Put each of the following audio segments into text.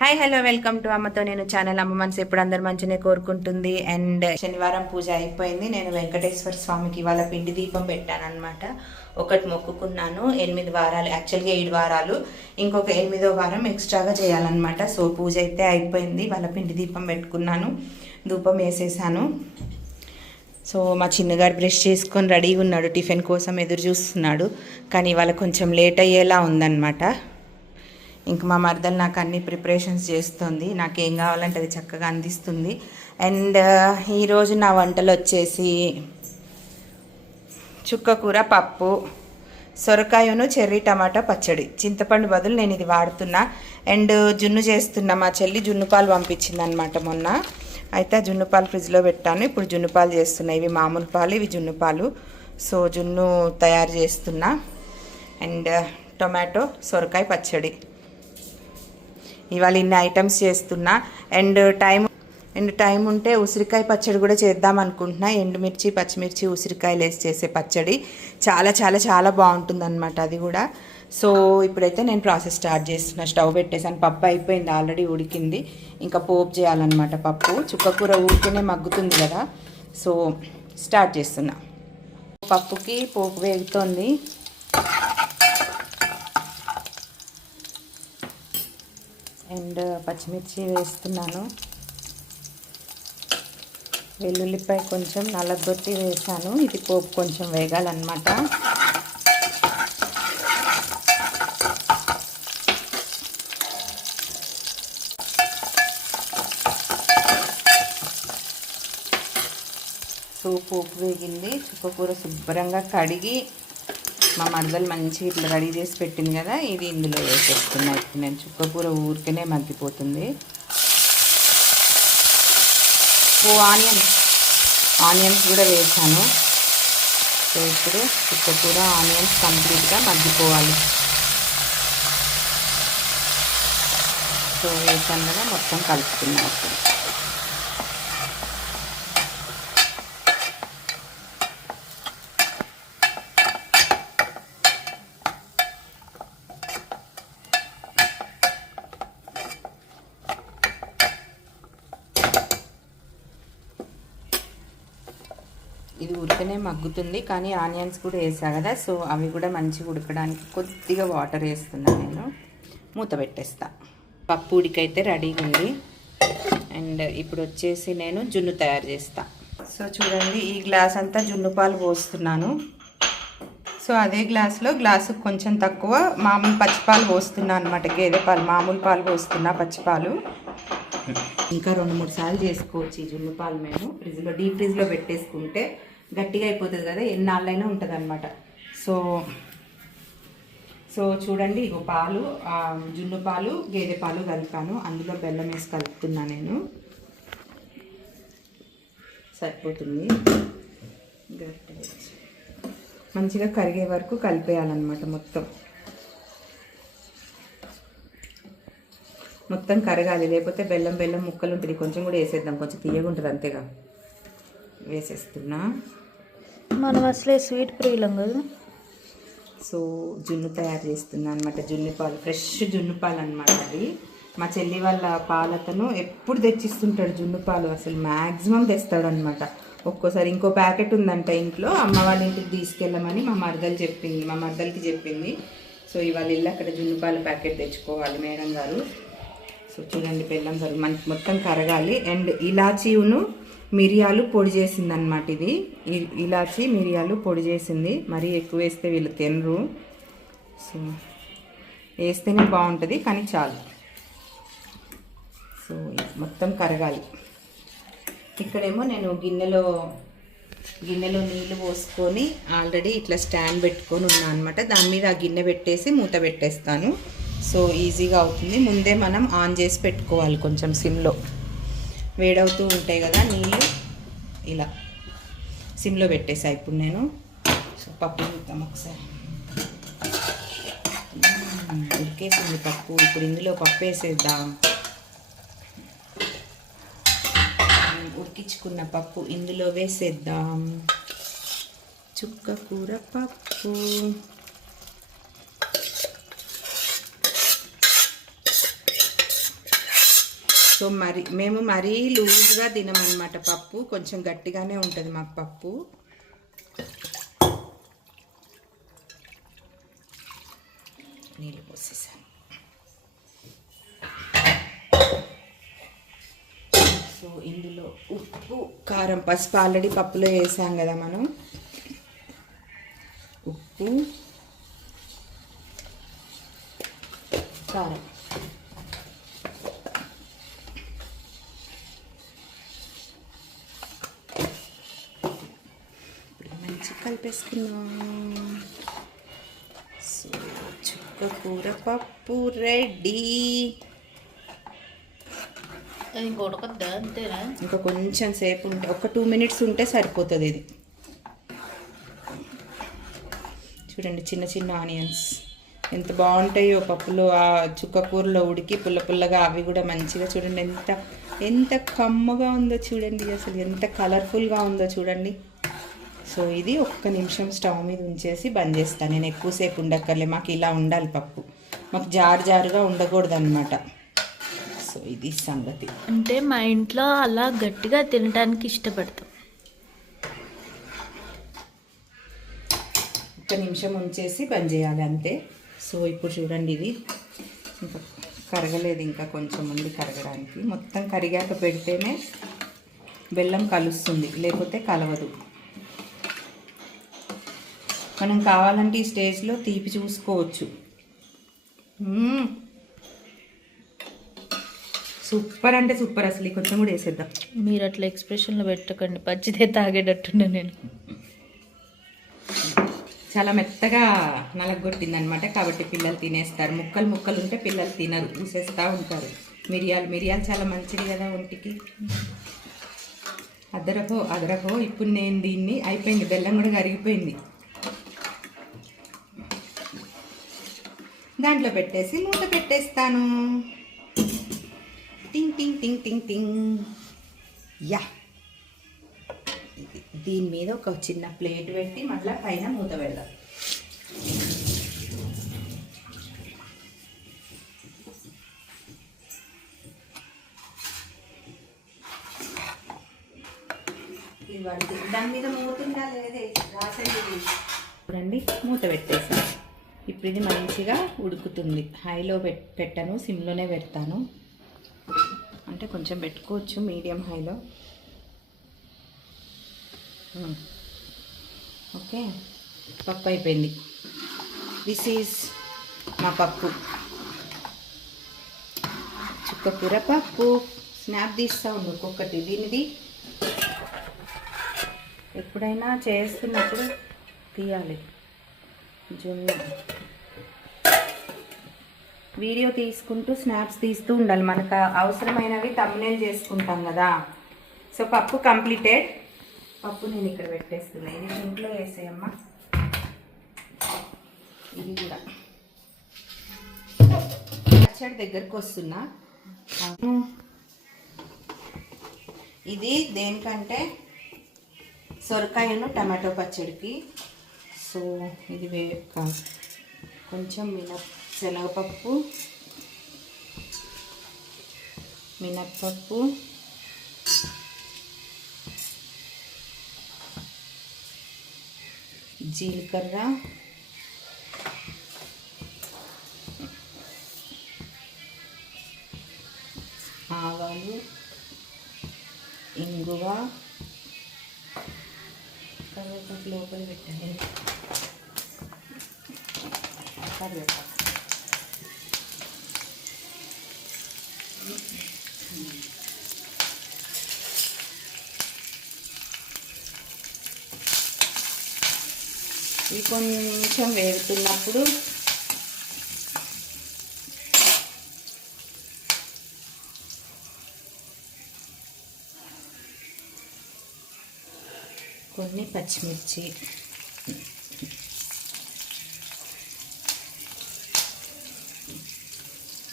Hi hello welcome to అమ్మతో నేను channel అమ్మ మనసు ఎప్పుడు అందరు మంచినే కోరుకుంటుంది. అండ్ శనివారం పూజ అయిపోయింది. నేను వెంకటేశ్వర స్వామికి ఇవాళ పిండి దీపం పెట్టాను అనమాట ఒకటి మొక్కుకున్నాను. ఎనిమిది వారాలు యాక్చువల్గా ఏడు వారాలు. ఇంకొక ఎనిమిదో వారం ఎక్స్ట్రాగా చేయాలన్నమాట. సో పూజ అయితే అయిపోయింది. వాళ్ళ పిండి దీపం పెట్టుకున్నాను. ధూపం వేసేసాను. సో మా చిన్నగారు బ్రష్ చేసుకొని రెడీగా ఉన్నాడు. టిఫిన్ కోసం ఎదురు చూస్తున్నాడు. కానీ ఇవాళ కొంచెం లేట్ అయ్యేలా ఉందన్నమాట. ఇంక మా మరదలు నాకు అన్ని ప్రిపరేషన్స్ చేస్తుంది. నాకు ఏం కావాలంటే అది చక్కగా అందిస్తుంది. అండ్ ఈరోజు నా వంటలు వచ్చేసి చుక్కకూర పప్పు సొరకాయను చెర్రీ టమాటా పచ్చడి. చింతపండు బదులు నేను ఇది వాడుతున్నా. అండ్ జున్ను చేస్తున్నా మా చెల్లి జున్ను పాలు పంపించింది అనమాట మొన్న. అయితే జున్నుపాలు జున్ను పాలు ఫ్రిడ్జ్లో పెట్టాను. ఇప్పుడు జున్ను పాలు చేస్తున్నా. ఇవి మామూలు పాలు ఇవి జున్ను పాలు. సో జున్ను తయారు చేస్తున్నా. అండ్ టొమాటో సొరకాయ పచ్చడి. ఇవాళ ఇన్ని ఐటమ్స్ చేస్తున్నా. అండ్ టైం అండ్ టైం ఉంటే ఉసిరికాయ పచ్చడి కూడా చేద్దాం అనుకుంటున్నా. ఎండుమిర్చి పచ్చిమిర్చి ఉసిరికాయలు వేసి చేసే పచ్చడి. చాలా చాలా చాలా బాగుంటుందన్నమాట అది కూడా. సో ఇప్పుడైతే నేను ప్రాసెస్ స్టార్ట్ చేస్తున్నా. స్టవ్ పెట్టేసాను పప్పు అయిపోయింది. ఆల్రెడీ ఉడికింది. ఇంకా పోపు చేయాలన్నమాట పప్పు. చుక్కకూర ఊరికనే మగ్గుతుంది కదా. సో స్టార్ట్ చేస్తున్నా. పప్పుకి పోపు వేగుతోంది. అండ్ పచ్చిమిర్చి వేస్తున్నాను. వెల్లుల్లిపాయ కొంచెం నల్లగొట్టి వేసాను. ఇది పోపు కొంచెం వేగాలన్నమాట. సో పోపు వేగింది. చుక్కకూర శుభ్రంగా కడిగి మా మరదలు మంచిగా ఇట్లా రెడీ చేసి పెట్టింది కదా ఇది ఇందులో వేసేస్తున్నా. ఇప్పుడు నేను చుక్కకూర ఊరికనే మగ్గిపోతుంది. ఓ ఆనియన్స్ ఆనియన్స్ కూడా వేసాను. సో ఇప్పుడు చుక్కకూర ఆనియన్స్ కంప్లీట్గా మగ్గిపోవాలి. సో వేసాను కదా మొత్తం కలుపుకున్నాను ఇది ఉడికనే మగ్గుతుంది కానీ ఆనియన్స్ కూడా వేసా కదా సో అవి కూడా మంచిగా ఉడకడానికి కొద్దిగా వాటర్ వేస్తున్నాను నేను. మూత పెట్టేస్తా. పప్పు ఉడికైతే రెడీగా ఉంది. అండ్ ఇప్పుడు వచ్చేసి నేను జున్ను తయారు చేస్తా. సో చూడండి ఈ గ్లాస్ అంతా జున్ను పాలు పోస్తున్నాను. సో అదే గ్లాస్లో గ్లాసు కొంచెం తక్కువ మామూలు పచ్చిపాలు పోస్తున్నా అనమాట గేదె పాలు మామూలు పాలు పోస్తున్నా పచ్చిపాలు. ఇంకా రెండు మూడు సార్లు చేసుకోవచ్చు ఈ జున్ను పాలు మేము. ఫ్రిడ్జ్లో డీప్ ఫ్రిడ్జ్లో పెట్టేసుకుంటే గట్టిగా అయిపోతుంది కదా ఎన్నాళ్ళైనా ఉంటుంది అనమాట సో సో చూడండి ఇగో పాలు జున్ను పాలు గేదె పాలు కలిపాను. అందులో బెల్లం వేసి కలుపుతున్నా నేను. సరిపోతుంది. మంచిగా కరిగే వరకు కలిపేయాలన్నమాట మొత్తం. మొత్తం కరగాలి లేకపోతే బెల్లం బెల్లం ముక్కలు ఉంటుంది కొంచెం కూడా వేసేద్దాం కొంచెం తీయగా ఉంటుంది అంతేగా. వేసేస్తున్నా. మనం అసలే స్వీట్ ప్రియులం కదా. సో జున్ను తయారు చేస్తున్నా అనమాట జున్ను పాలు ఫ్రెష్ జున్ను పాలు అనమాట అది. మా చెల్లి వాళ్ళ పాలతను ఎప్పుడు తెచ్చిస్తుంటాడు జున్ను పాలు. అసలు మ్యాక్సిమం తెస్తాడు అనమాట ఒక్కోసారి ఇంకో ప్యాకెట్ ఉందంట ఇంట్లో. అమ్మ వాళ్ళ ఇంటికి తీసుకెళ్ళమని మా మరదలు చెప్పింది. మా మరదలకి చెప్పింది. సో ఇవాళ వెళ్ళి అక్కడ జున్ను పాల ప్యాకెట్ తెచ్చుకోవాలి మేడం గారు. సో చూడండి బెల్లం కరుగు మనకి మొత్తం కరగాలి. అండ్ ఇలాచీను మిరియాలు పొడి చేసింది అనమాట ఇది ఇలాచి మిరియాలు పొడి చేసింది. మరీ ఎక్కువ వేస్తే వీళ్ళు తినరు. సో వేస్తేనే బాగుంటుంది కానీ చాలు. సో మొత్తం కరగాలి. ఇక్కడేమో నేను గిన్నెలో గిన్నెలో నీళ్ళు పోసుకొని ఆల్రెడీ ఇట్లా స్టాండ్ పెట్టుకొని ఉన్నాను అనమాట దాని మీద ఆ గిన్నె పెట్టేసి మూత పెట్టేస్తాను. సో ఈజీగా అవుతుంది. ముందే మనం ఆన్ చేసి పెట్టుకోవాలి కొంచెం సిమ్లో. వేడవుతూ ఉంటాయి కదా నీళ్ళు. ఇలా సిమ్లో పెట్టేసా ఇప్పుడు నేను. సో పప్పు చూద్దాం ఒకసారి. ఉరికేసింది ఉడికేసింది పప్పు. ఇప్పుడు ఇందులో పప్పు వేసేద్దాం. ఉడికించుకున్న పప్పు ఇందులో వేసేద్దాం. చుక్క కూర పప్పు. సో మరి మేము మరీ లూజ్గా తినమన్నమాట పప్పు. కొంచెం గట్టిగానే ఉంటుంది మాకు పప్పు. నీళ్ళు పోసేసాను. సో ఇందులో ఉప్పు కారం పసుపు ఆల్రెడీ పప్పులో వేసాం కదా మనం. ఉప్పు కారం ఇప్పుడు మంచిగా కలిపేసుకున్నాం సో చుక్క కూర పప్పు రెడీ అది అంతేనా ఇంకా కొంచెం సేపు ఉంటే ఒక టూ మినిట్స్ ఉంటే సరిపోతుంది ఇది చూడండి చిన్న చిన్న ఆనియన్స్ ఎంత బాగుంటాయో పప్పులో ఆ చుక్క కూరలో ఉడికి పుల్ల పుల్లగా అవి కూడా మంచిగా చూడండి ఎంత ఎంత కమ్మగా ఉందో చూడండి అసలు ఎంత కలర్ఫుల్గా ఉందో చూడండి సో ఇది ఒక్క నిమిషం స్టవ్ మీద ఉంచేసి బంద్ చేస్తాను నేను ఎక్కువసేపు ఉండక్కర్లే మాకు ఇలా ఉండాలి పప్పు. మాకు జారు జారుగా ఉండకూడదు అనమాట సో ఇది సంగతి. అంటే మా ఇంట్లో అలా గట్టిగా తినడానికి ఇష్టపడతాం. ఒక్క నిమిషం ఉంచేసి బంద్ చేయాలి అంతే. సో ఇప్పుడు చూడండి ఇది. ఇంకా కరగలేదు ఇంకా కొంచెం ఉంది కరగడానికి. మొత్తం కరిగాక పెడితేనే బెల్లం కలుస్తుంది లేకపోతే కలవదు. మనం కావాలంటే ఈ స్టేజ్లో తీపి చూసుకోవచ్చు. సూపర్ అంటే సూపర్ అసలు కొంచెం కూడా వేసేద్దాం. మీరు అట్లా ఎక్స్ప్రెషన్లో పెట్టకండి పచ్చిదే తాగేటట్టున్నా నేను. చాలా మెత్తగా నలగొట్టింది అనమాట కాబట్టి పిల్లలు తినేస్తారు. ముక్కలు ముక్కలు ఉంటే పిల్లలు తినరు ఊసేస్తూ ఉంటారు. మిరియాలు మిరియాలు చాలా మంచిది కదా ఒంటికి. అదరహో అదరహో ఇప్పుడు నేను దీన్ని అయిపోయింది బెల్లం కూడా కరిగిపోయింది. దాంట్లో పెట్టేసి మూత పెట్టేస్తాను. టింగ్ టింగ్ టింగ్ టింగ్ టింగ్. యా. దీని మీద ఒక చిన్న ప్లేట్ పెట్టి మళ్ళీ పైన మూత పెడదాం. అనేది ఇది మంచిగా ఉడుకుతుంది. హైలో పెట్ పెట్టను సిమ్లోనే పెడతాను. అంటే కొంచెం పెట్టుకోవచ్చు మీడియం హైలో. ఓకే. పప్పు అయిపోయింది. దిస్ ఈజ్ మా పప్పు. చుక్కకూర పప్పు. స్నాప్ తీస్తూ ఉంది ఒక్కొక్కటి. దీనిది ఎప్పుడైనా చేస్తున్నప్పుడు తీయాలి. జున్ను. వీడియో తీసుకుంటూ స్నాప్స్ తీస్తూ ఉండాలి. మనకు అవసరమైనవి తమ్నేల్ చేసుకుంటాం కదా. సో పప్పు కంప్లీటెడ్ పప్పు నేను ఇక్కడ పెట్టేస్తున్నా. ఇది ఇంట్లో వేసేయమ్మా. ఇది కూడా. పచ్చడి దగ్గరకు వస్తున్నా. ఇది దేనికంటే సొరకాయను టమాటో పచ్చడికి. సో ఇది వే కొంచెం మినప్ శనగపప్పు మినప్పప్పు జీలకర్ర ఆవాలు ఇంగువ కరివేపాకు లోపల పెట్టండి. కరివేపాకు. ఇవి కొంచెం వేగుతున్నప్పుడు కొన్ని పచ్చిమిర్చి.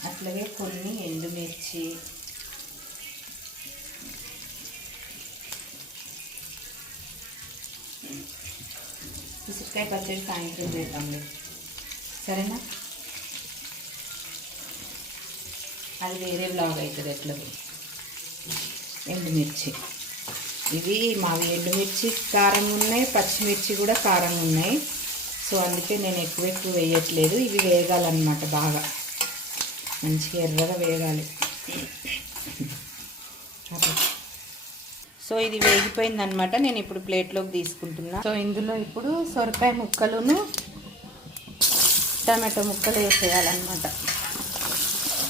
అట్లాగే కొన్ని ఎండుమిర్చి. ఉసిరికాయ పచ్చడి సాయంత్రం చేద్దాంలే సరేనా? అది వేరే బ్లాగ్ అవుతుంది ఎట్లా ఎండుమిర్చి. ఇవి మావి ఎండుమిర్చి కారం ఉన్నాయి పచ్చిమిర్చి కూడా కారం ఉన్నాయి. సో అందుకే నేను ఎక్కువ ఎక్కువ వేయట్లేదు. ఇవి వేగాలన్నమాట బాగా. మంచిగా ఎర్రగా వేగాలి. సో ఇది వేగిపోయిందనమాట నేను ఇప్పుడు ప్లేట్లోకి తీసుకుంటున్నా. సో ఇందులో ఇప్పుడు సొరకాయ ముక్కలును టమాటో ముక్కలు వేసేయాలన్నమాట.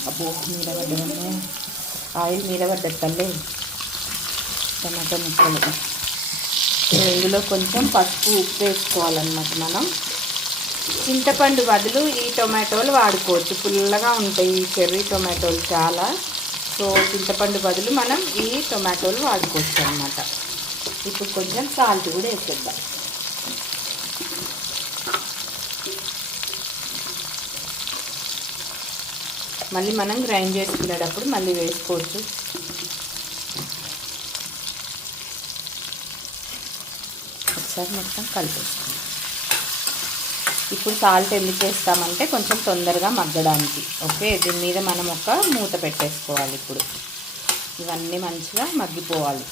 అబ్బో మీద పడ్డవన్నీ ఆయిల్ మీద పడ్డట్టలే టమాటో ముక్కలు. సో ఇందులో కొంచెం పసుపు ఉప్పు వేసుకోవాలన్నమాట మనం. చింతపండు బదులు ఈ టొమాటోలు వాడుకోవచ్చు. పుల్లగా ఉంటాయి ఈ చెర్రీ టొమాటోలు చాలా. సో చింతపండు బదులు మనం ఈ టొమాటోలు వాడుకోవచ్చు అనమాట ఇప్పుడు కొంచెం సాల్ట్ కూడా వేసేద్దాం. మళ్ళీ మనం గ్రైండ్ చేసుకునేటప్పుడు మళ్ళీ వేసుకోవచ్చు. ఒకసారి మొత్తం కలిపేస్తాం ఇప్పుడు సాల్ట్ ఎందుకు వేస్తామంటే కొంచెం తొందరగా మగ్గడానికి. ఓకే? దీని మీద మనం ఒక మూత పెట్టేసుకోవాలి ఇప్పుడు. ఇవన్నీ మంచిగా మగ్గిపోవాలి.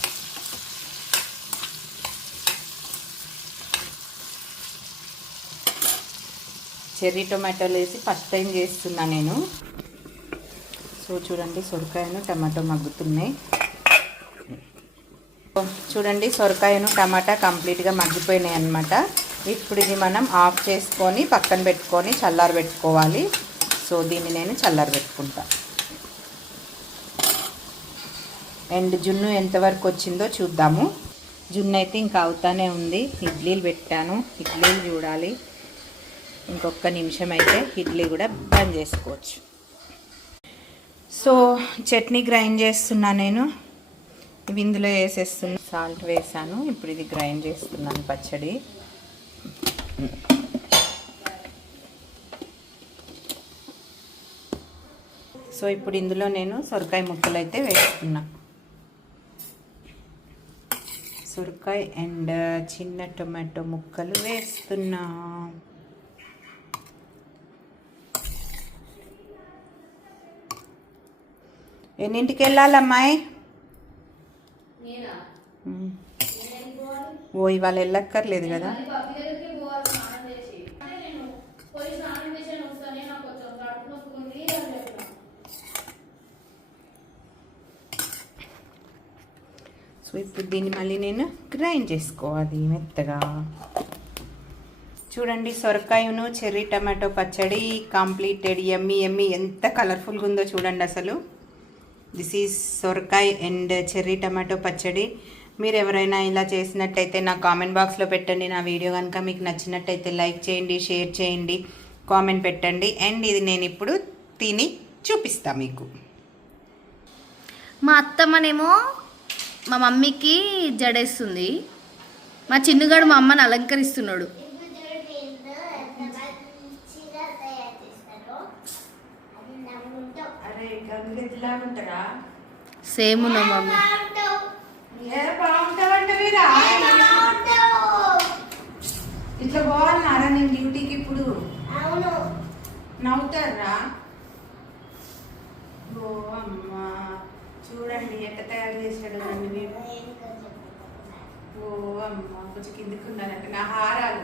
చెర్రీ టొమాటోలు వేసి ఫస్ట్ టైం చేస్తున్నా నేను. సో చూడండి సొరకాయను టమాటో మగ్గుతున్నాయి. చూడండి సొరకాయను టమాటా కంప్లీట్గా మగ్గిపోయినాయి అనమాట ఇప్పుడు ఇది మనం ఆఫ్ చేసుకొని పక్కన పెట్టుకొని చల్లార పెట్టుకోవాలి. సో దీన్ని నేను చల్లారి పెట్టుకుంటా. అండ్ జున్ను ఎంతవరకు వచ్చిందో చూద్దాము. జున్ను అయితే ఇంకా అవుతానే ఉంది. ఇడ్లీలు పెట్టాను. ఇడ్లీలు చూడాలి. ఇంకొక నిమిషం అయితే ఇడ్లీ కూడా బంద్ చేసుకోవచ్చు. సో చట్నీ గ్రైండ్ చేస్తున్నా నేను. ఇవి ఇందులో వేసేస్తున్నా. సాల్ట్ వేసాను. ఇప్పుడు ఇది గ్రైండ్ చేస్తున్నాను పచ్చడి. సో ఇప్పుడు ఇందులో నేను సొరకాయ ముక్కలు అయితే వేస్తున్నా సొరకాయ అండ్ చిన్న టొమాటో ముక్కలు వేస్తున్నా. ఎన్నింటికి వెళ్ళాలమ్మాయి. ఓ ఇవాళ వెళ్ళక్కర్లేదు కదా. సో ఇప్పుడు దీన్ని మళ్ళీ నేను గ్రైండ్ చేసుకోవాలి మెత్తగా. చూడండి సొరకాయను చెర్రీ టమాటో పచ్చడి కంప్లీటెడ్ ఎమ్మి ఎమ్మి ఎంత కలర్ఫుల్గా ఉందో చూడండి అసలు. దిస్ ఈజ్ సొరకాయ అండ్ చెర్రీ టమాటో పచ్చడి. మీరు ఎవరైనా ఇలా చేసినట్టయితే నా కామెంట్ బాక్స్లో పెట్టండి. నా వీడియో కనుక మీకు నచ్చినట్టయితే లైక్ చేయండి షేర్ చేయండి కామెంట్ పెట్టండి. అండ్ ఇది నేను ఇప్పుడు తిని చూపిస్తా మీకు. మా అత్తమ్మనేమో మా మమ్మీకి జడేస్తుంది. మా చిన్నుగాడు మా అమ్మని అలంకరిస్తున్నాడు. సేమ్ ఉన్నాం మమ్మీ. ఇట్లా పోవాలన్నారా నేను డ్యూటీకి ఇప్పుడు? నవ్వుతారా? ఓ అమ్మా చూడండి ఎట్ట తయారు చేశాడు నన్ను వీడు. ఓ అమ్మా కొంచెం కిందికున్నానంట నా హారాలు.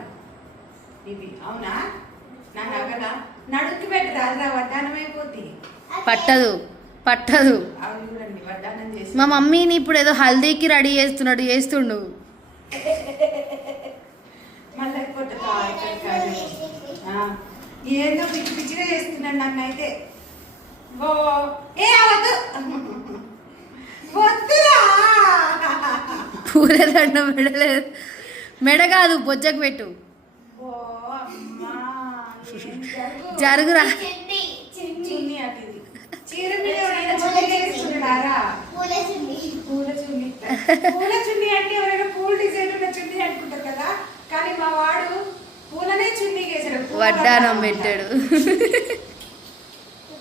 ఇవి అవునా? నా నగల? నడుక్కి పెట్టి రాదురా వడ్డానం అయిపోద్ది పట్టదు. పట్టదు. మా మమ్మీని ఇప్పుడు ఏదో హల్దీకి రెడీ చేస్తున్నాడు చేస్తుండు. మళ్ళీ కొట్టదా ఇక్కడ కాదు. ఆ, ఏందో పిచ్చి పిచ్చిగా చేస్తున్నాడు నన్ను అయితే ఓ ఏ అవద్దు వద్దురా. పూలదండ మెడలేదు మెడ కాదు బొజ్జకు పెట్టు. జరుగురా చున్నీ అటు ఇది. చీర మీద ఎవరైనా చున్నీ వేసుకుంటారా పూల చున్నీ పూల చున్నీ అంటే ఎవరైనా పూల డిజైన్ ఉన్న చున్నీ అనుకుంటారు కదా. కానీ మా వాడు పూలనే చున్నీ వేసాడు పూల వడ్డానం. పెట్టాడు.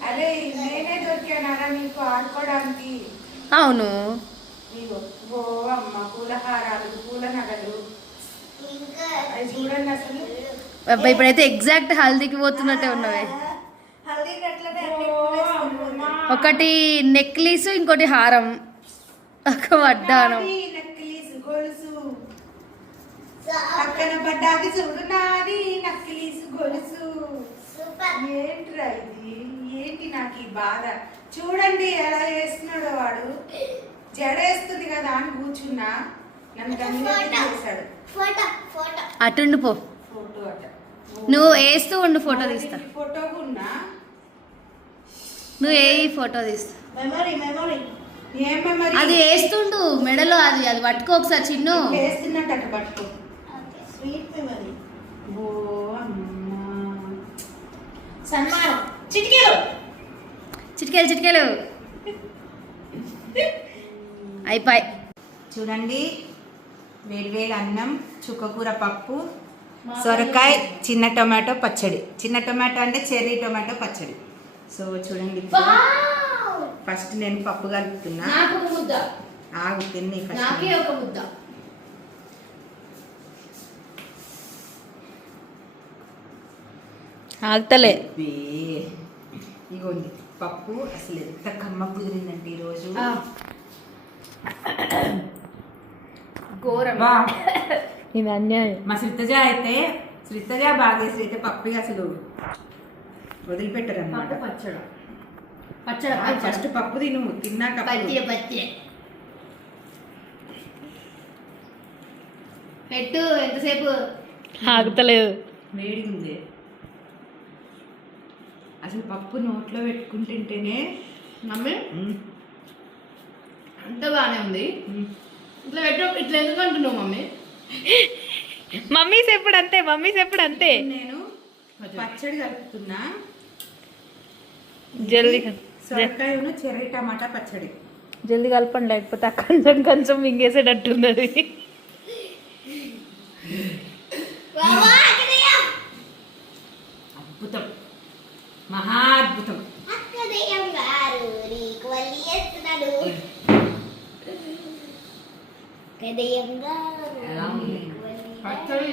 అరే నేనే దొరికానారా నీకు ఆడుకోవడానికి అవును. నీవు ఓ అమ్మ పూల హారాలు పూల నగలు. అవి చూడండి అసలు. అబ్బా ఇప్పుడైతే ఎగ్జాక్ట్ హల్దీకి పోతున్నట్టే ఉన్నవే. ఒకటి నెక్లెస్ ఇంకోటి హారం. ఒక వడ్డానం. పక్కన పడ్డాది చూడు నాది గొలుసు. ఏంట్రా ఇది? ఏంటి నాకు ఈ బాధ? చూడండి ఎలా చేస్తున్నాడో వాడు. జడేస్తుంది కదా అని కూర్చున్నా. నన్ను చేశాడు అటుండు పో. ఫోటో అట. నువ్వు వేస్తూ ఉండు ఫోటో తీస్తా. ఫోటో ఉన్నా? నువ్వు ఏ ఫోటో తీస్తా. మెమరీ మెమరీ అది వేస్తుండు మెడలో అది అది పట్టుకో ఒకసారి చిన్ను. వేస్తున్నట్టు పట్టుకో. Sweet memory. ఓ అమ్మా. సన్మానం. చిటికెలు. చిటికెలు చిటికెలు. అయిపోయి. చూడండి వేడివేడి అన్నం చుక్కకూర పప్పు సొరకాయ చిన్న టొమాటో పచ్చడి. చిన్న టొమాటో అంటే చెర్రీ టొమాటో పచ్చడి. సో చూడండి. ఫస్ట్ నేను పప్పు కలుపుతున్నా. నాకు ఒక ముద్ద. ఆగు తిన్ని ఫస్ట్ నాకే ఒక ముద్ద. ఆగుతలే. అబ్బే. ఇగోండి పప్పు అసలు ఎంత కమ్మ కుదిరిందంటే ఈరోజు. ఘోరం. వా. ఇది అన్యాయం. మా శ్రితజ అయితే శ్రితజ బాగా చేసి అయితే పప్పు అసలు వదిలిపెట్టరు అన్నమాట పచ్చడి. పచ్చడి ఫస్ట్ పప్పు తిను తిన్నాక పప్పు. పచ్చడి పచ్చడి. పెట్టు ఎంతసేపు? ఆగుతలేదు. వేడిగా ఉంది అసలు పప్పు నోట్లో పెట్టుకుంటుంటేనే మమ్మీ మ్మ్, అంత బాగానే ఉంది. ఇట్లా పెట్టు ఇట్లా ఎందుకు అంటున్నావు మమ్మీ? మమ్మీస్ ఎప్పుడు అంతే మమ్మీస్ ఎప్పుడు అంతే. నేను పచ్చడి కలుపుతున్నా. జల్దీ సొరకాయను చెర్రీ టమాటా పచ్చడి. జల్దీ కలపండి లేకపోతే ఆ కొంచెం కొంచెం మింగేసేటట్టున్నది అద్భుతం. మహా అద్భుతం. పచ్చడి.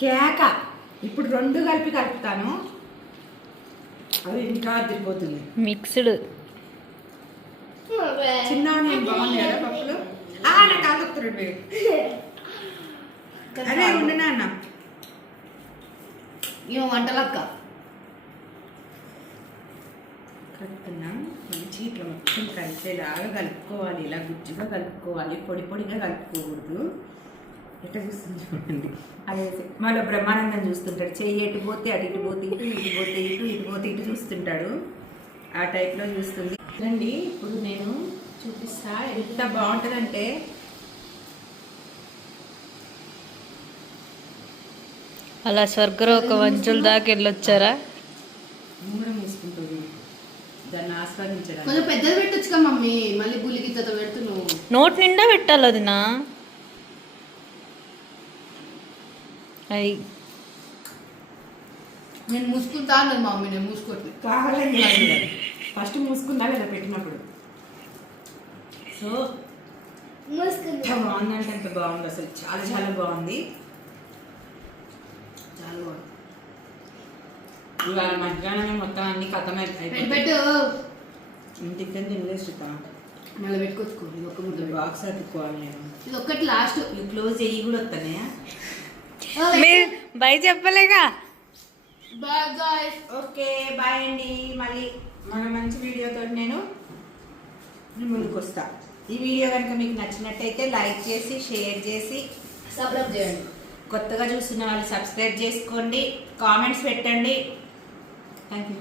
కేక. ఇప్పుడు రెండు కలిపి కలుపుతాను. అది ఇంకా మిక్స్డ్. చిన్న నేను పప్పులు? ఆ, నాకు ఇవ వంటలక్క. కలుపుతున్నాం మంచి ఇట్లా మొత్తం కలిసేలాగా కలుపుకోవాలి. ఇలా గుజ్జుగా కలుపుకోవాలి. పొడి పొడిగా కలుపుకోకూడదు. ఎట్లా చూస్తుంది చూడండి. అదే మళ్ళీ బ్రహ్మానందం చూస్తుంటాడు. చెయ్యి ఎటు పోతే అటు ఇటు పోతే ఇటు ఇటు పోతే ఇటు ఇటు పోతే ఇటు చూస్తుంటాడు. ఆ టైప్లో చూస్తుంది. రండి ఇప్పుడు నేను చూపిస్తా. ఎంత బాగుంటుందంటే అలా స్వర్గలో ఒక వంచుల దాకా వెళ్ళొచ్చారా? మూడం వేసుకుంటుంది. దాన్ని ఆస్వాదించడానికి. కొంచెం పెద్దది పెట్టొచ్చుగా మమ్మీ. మళ్ళీ గులిగిద్దతో పెడుతున్నావు. నోట్ నిండా పెట్టాలి అది నా అయి నేను మూసుకుంటా అన్నది మమ్మీ నేను మూసుకోవట్లేదు కావాలని ఫస్ట్ మూసుకుందా లేదా పెట్టినప్పుడు? సో బాగుందంటే ఎంత బాగుంది అసలు. చాలా చాలా బాగుంది. చాలా బాగుంది. ఇవాళ మధ్యాహ్నమే మొత్తం అన్ని కథం పెట్టు అయిపోయింది పెట్టు. ఇంటికి తినలేదు మళ్ళీ పెట్టుకోవచ్చుకో ఇది ఒక. బాక్స్ అతుక్కోవాలి నేను. ఇది ఒక్కటి లాస్ట్. క్లోజ్ చెయ్యి కూడా వస్తున్నాయా మీరు బై చెప్పలేగా? ఓకే బాయ్ అండి. మళ్ళీ మన మంచి వీడియోతో నేను ముందుకు వస్తా. ఈ వీడియో కనుక మీకు నచ్చినట్టయితే లైక్ చేసి షేర్ చేసి సబ్స్క్రైబ్ చేయండి. కొత్తగా చూస్తున్న వాళ్ళు సబ్స్క్రైబ్ చేసుకోండి. కామెంట్స్ పెట్టండి. Thank you